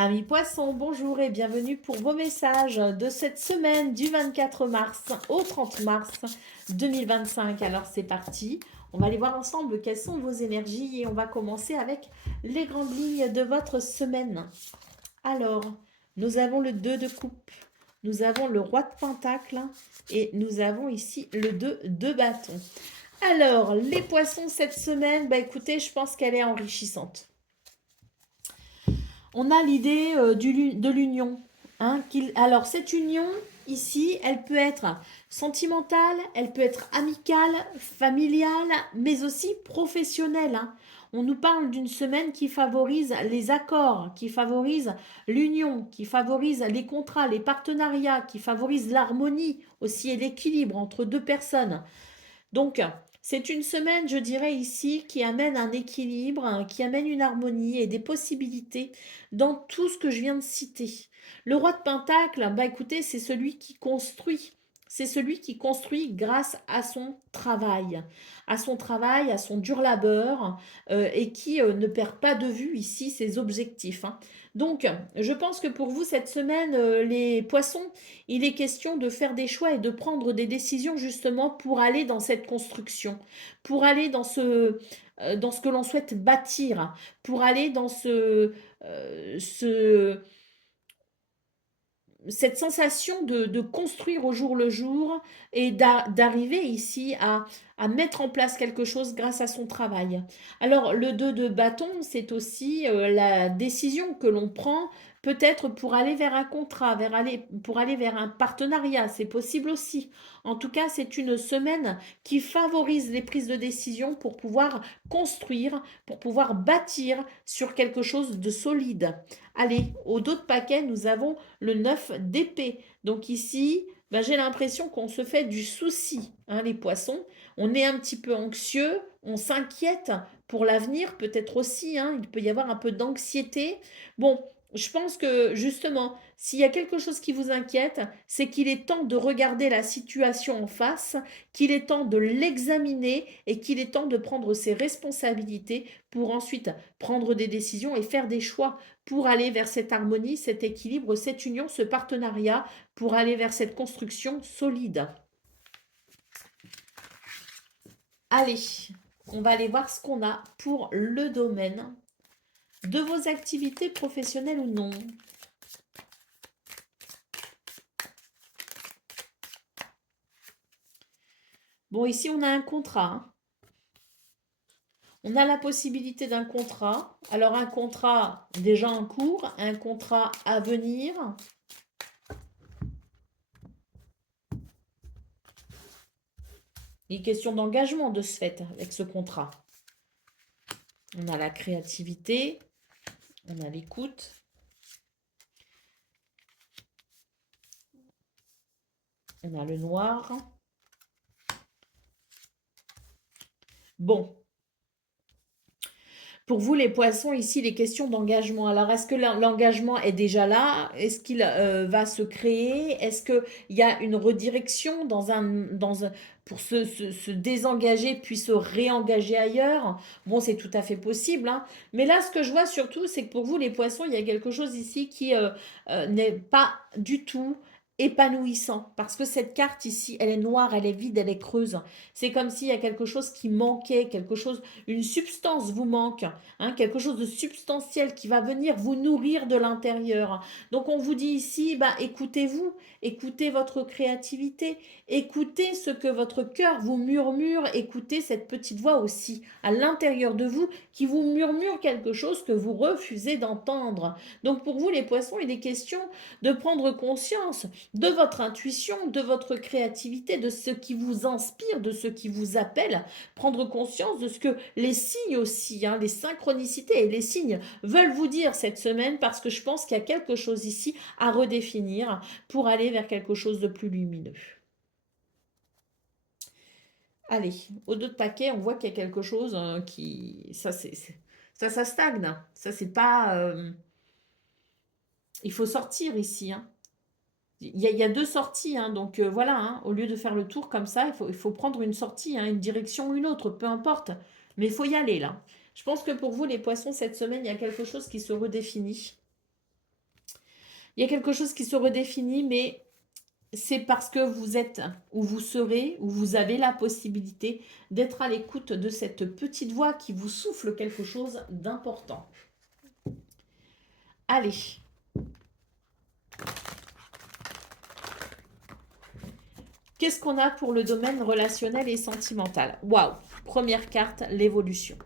Amis poissons, bonjour et bienvenue pour vos messages de cette semaine du 24 mars au 30 mars 2025. Alors c'est parti, on va aller voir ensemble quelles sont vos énergies et on va commencer avec les grandes lignes de votre semaine. Alors, nous avons le 2 de coupe, nous avons le roi de pentacle et nous avons ici le 2 de bâton. Alors, les poissons cette semaine, écoutez, je pense qu'elle est enrichissante. On a l'idée de l'union. Hein, alors, cette union, ici, elle peut être sentimentale, elle peut être amicale, familiale, mais aussi professionnelle. Hein. On nous parle d'une semaine qui favorise les accords, qui favorise l'union, qui favorise les contrats, les partenariats, qui favorise l'harmonie aussi et l'équilibre entre deux personnes. Donc, c'est une semaine, je dirais ici, qui amène un équilibre, hein, qui amène une harmonie et des possibilités dans tout ce que je viens de citer. Le roi de Pentacle, écoutez, c'est celui qui construit. C'est celui qui construit grâce à son travail, à son dur labeur, et qui ne perd pas de vue ici ses objectifs. Hein. Donc, je pense que pour vous, cette semaine, les poissons, il est question de faire des choix et de prendre des décisions justement pour aller dans cette construction, pour aller dans ce que l'on souhaite bâtir, pour aller dans cette sensation de construire au jour le jour et d'arriver ici à mettre en place quelque chose grâce à son travail. Alors le 2 de bâton, c'est aussi la décision que l'on prend peut-être pour aller vers un contrat, pour aller vers un partenariat, c'est possible aussi. En tout cas, c'est une semaine qui favorise les prises de décision pour pouvoir construire, pour pouvoir bâtir sur quelque chose de solide. Allez, au dos de paquet, nous avons le 9 d'épée. Donc ici, j'ai l'impression qu'on se fait du souci, hein, les poissons. On est un petit peu anxieux, on s'inquiète pour l'avenir, peut-être aussi, hein, il peut y avoir un peu d'anxiété. Bon, je pense que justement, s'il y a quelque chose qui vous inquiète, c'est qu'il est temps de regarder la situation en face, qu'il est temps de l'examiner et qu'il est temps de prendre ses responsabilités pour ensuite prendre des décisions et faire des choix pour aller vers cette harmonie, cet équilibre, cette union, ce partenariat, pour aller vers cette construction solide. Allez, on va aller voir ce qu'on a pour le domaine de vos activités professionnelles ou non. Bon, ici, on a un contrat. Hein. On a la possibilité d'un contrat. Alors, un contrat déjà en cours, un contrat à venir. Il est question d'engagement de ce fait avec ce contrat. On a la créativité, on a l'écoute. On a le noir. Bon. Pour vous, les poissons, ici, les questions d'engagement. Alors, est-ce que l'engagement est déjà là? Est-ce qu'il va se créer? Est-ce qu'il y a une redirection pour se désengager puis se réengager ailleurs? Bon, c'est tout à fait possible. Hein. Mais là, ce que je vois surtout, c'est que pour vous, les poissons, il y a quelque chose ici qui n'est pas du tout épanouissant. Parce que cette carte ici, elle est noire, elle est vide, elle est creuse. C'est comme s'il y a quelque chose qui manquait, quelque chose, une substance vous manque. Hein, quelque chose de substantiel qui va venir vous nourrir de l'intérieur. Donc on vous dit ici, écoutez-vous, écoutez votre créativité, écoutez ce que votre cœur vous murmure, écoutez cette petite voix aussi à l'intérieur de vous qui vous murmure quelque chose que vous refusez d'entendre. Donc pour vous les poissons, il est question de prendre conscience de votre intuition, de votre créativité, de ce qui vous inspire, de ce qui vous appelle, prendre conscience de ce que les signes aussi, hein, les synchronicités et les signes veulent vous dire cette semaine parce que je pense qu'il y a quelque chose ici à redéfinir pour aller vers quelque chose de plus lumineux. Allez, au dos de paquet, on voit qu'il y a quelque chose qui... Ça stagne. Ça, c'est pas... Il faut sortir ici. Hein. Il y a deux sorties, hein, donc voilà, hein, au lieu de faire le tour comme ça, il faut prendre une sortie, hein, une direction ou une autre, peu importe. Mais il faut y aller là. Je pense que pour vous, les poissons, cette semaine, il y a quelque chose qui se redéfinit. Il y a quelque chose qui se redéfinit, mais c'est parce que vous êtes ou vous serez ou vous avez la possibilité d'être à l'écoute de cette petite voix qui vous souffle quelque chose d'important. Allez. Qu'est-ce qu'on a pour le domaine relationnel et sentimental? Waouh! Première carte, l'évolution.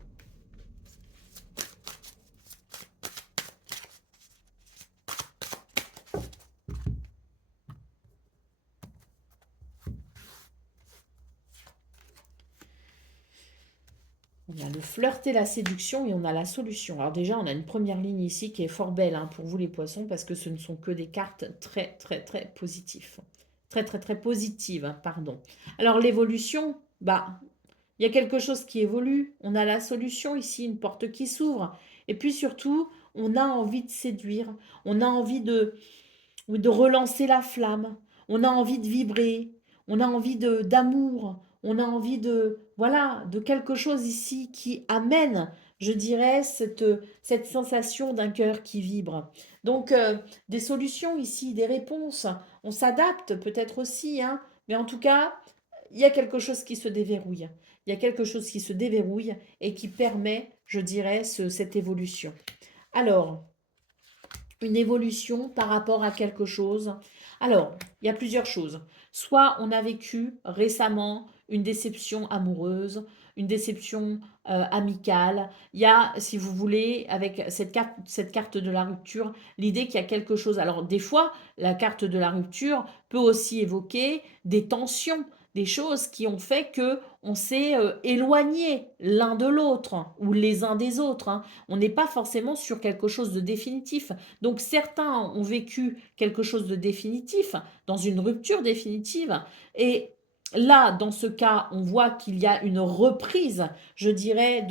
On a le flirt et la séduction et on a la solution. Alors déjà, on a une première ligne ici qui est fort belle hein, pour vous les poissons parce que ce ne sont que des cartes très, très, très positives. Très, très, très positives, hein, pardon. Alors l'évolution, bah, il y a quelque chose qui évolue. On a la solution ici, une porte qui s'ouvre. Et puis surtout, on a envie de séduire. On a envie de relancer la flamme. On a envie de vibrer. On a envie d'amour. On a envie de, voilà, de quelque chose ici qui amène, je dirais, cette sensation d'un cœur qui vibre. Donc, des solutions ici, des réponses. On s'adapte peut-être aussi, hein, mais en tout cas, il y a quelque chose qui se déverrouille. Il y a quelque chose qui se déverrouille et qui permet, je dirais, cette évolution. Alors, une évolution par rapport à quelque chose. Alors, il y a plusieurs choses. Soit on a vécu récemment une déception amoureuse, une déception amicale. Il y a, si vous voulez, avec cette carte de la rupture, l'idée qu'il y a quelque chose. Alors, des fois, la carte de la rupture peut aussi évoquer des tensions, des choses qui ont fait que on s'est éloigné l'un de l'autre ou les uns des autres, hein. On n'est pas forcément sur quelque chose de définitif. Donc certains ont vécu quelque chose de définitif, dans une rupture définitive, et là, dans ce cas, on voit qu'il y a une reprise, je dirais,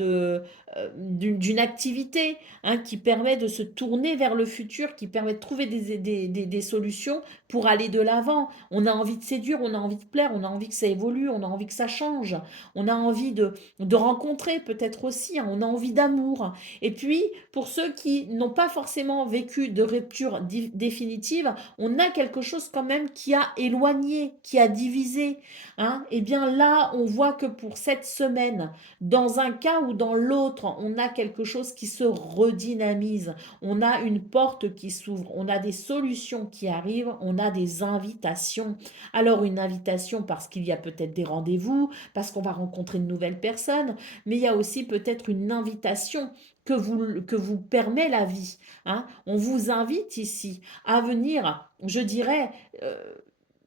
d'une activité hein, qui permet de se tourner vers le futur, qui permet de trouver des solutions pour aller de l'avant. On a envie de séduire, on a envie de plaire, on a envie que ça évolue, on a envie que ça change, on a envie de rencontrer peut-être aussi, hein, on a envie d'amour. Et puis, pour ceux qui n'ont pas forcément vécu de rupture définitive, on a quelque chose quand même qui a éloigné, qui a divisé. Hein. Et bien là, on voit que pour cette semaine, dans un cas ou dans l'autre, on a quelque chose qui se redynamise. On a une porte qui s'ouvre, on a des solutions qui arrivent, on a des invitations. Alors une invitation parce qu'il y a peut-être des rendez-vous, parce qu'on va rencontrer de nouvelles personnes, mais il y a aussi peut-être une invitation que vous permet la vie. Hein. On vous invite ici à venir, je dirais,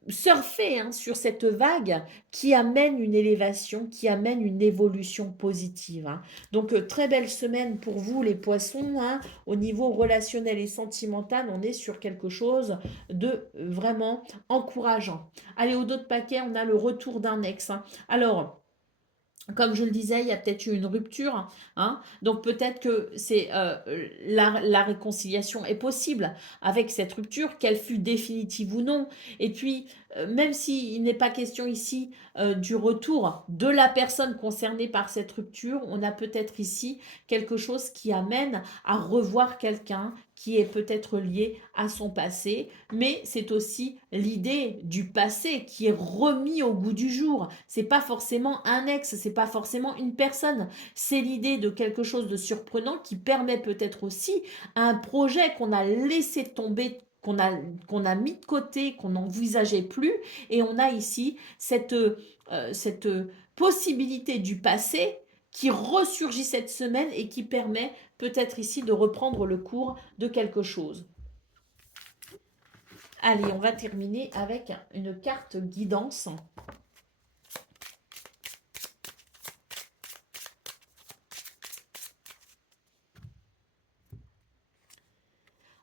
surfer hein, sur cette vague qui amène une élévation, qui amène une évolution positive. Hein. Donc, très belle semaine pour vous, les poissons. Hein. Au niveau relationnel et sentimental, on est sur quelque chose de vraiment encourageant. Allez, au dos de paquet, on a le retour d'un ex. Hein. Alors, comme je le disais, il y a peut-être eu une rupture, hein, donc peut-être que c'est la réconciliation est possible avec cette rupture, qu'elle fut définitive ou non. Et puis, même s'il n'est pas question ici du retour de la personne concernée par cette rupture, on a peut-être ici quelque chose qui amène à revoir quelqu'un qui est peut-être lié à son passé, mais c'est aussi l'idée du passé qui est remis au goût du jour. C'est pas forcément un ex, c'est pas forcément une personne, c'est l'idée de quelque chose de surprenant qui permet peut-être aussi un projet qu'on a laissé tomber qu'on a mis de côté, qu'on n'envisageait plus, et on a ici cette possibilité du passé qui ressurgit cette semaine et qui permet peut-être ici de reprendre le cours de quelque chose. Allez, on va terminer avec une carte guidance.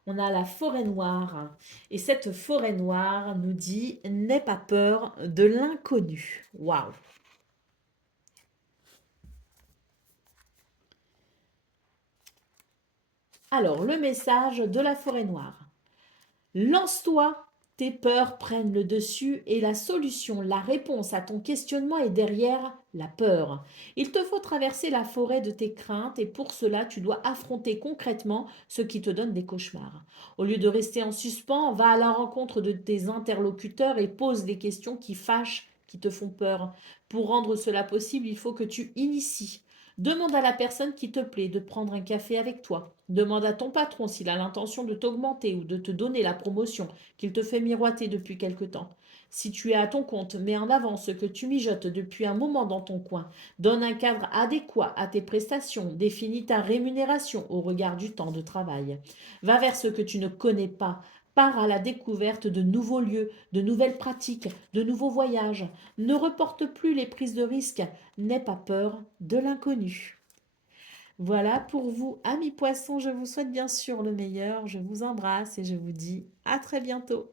On a la forêt noire. Et cette forêt noire nous dit « N'aie pas peur de l'inconnu ». Waouh! Alors, le message de la forêt noire. Lance-toi, tes peurs prennent le dessus et la solution, la réponse à ton questionnement est derrière la peur. Il te faut traverser la forêt de tes craintes et pour cela, tu dois affronter concrètement ce qui te donne des cauchemars. Au lieu de rester en suspens, va à la rencontre de tes interlocuteurs et pose des questions qui fâchent, qui te font peur. Pour rendre cela possible, il faut que tu inities. Demande à la personne qui te plaît de prendre un café avec toi. Demande à ton patron s'il a l'intention de t'augmenter ou de te donner la promotion qu'il te fait miroiter depuis quelque temps. Si tu es à ton compte, mets en avant ce que tu mijotes depuis un moment dans ton coin. Donne un cadre adéquat à tes prestations. Définis ta rémunération au regard du temps de travail. Va vers ce que tu ne connais pas. Pars à la découverte de nouveaux lieux, de nouvelles pratiques, de nouveaux voyages. Ne reporte plus les prises de risques. N'aie pas peur de l'inconnu. Voilà pour vous, amis poissons. Je vous souhaite bien sûr le meilleur. Je vous embrasse et je vous dis à très bientôt.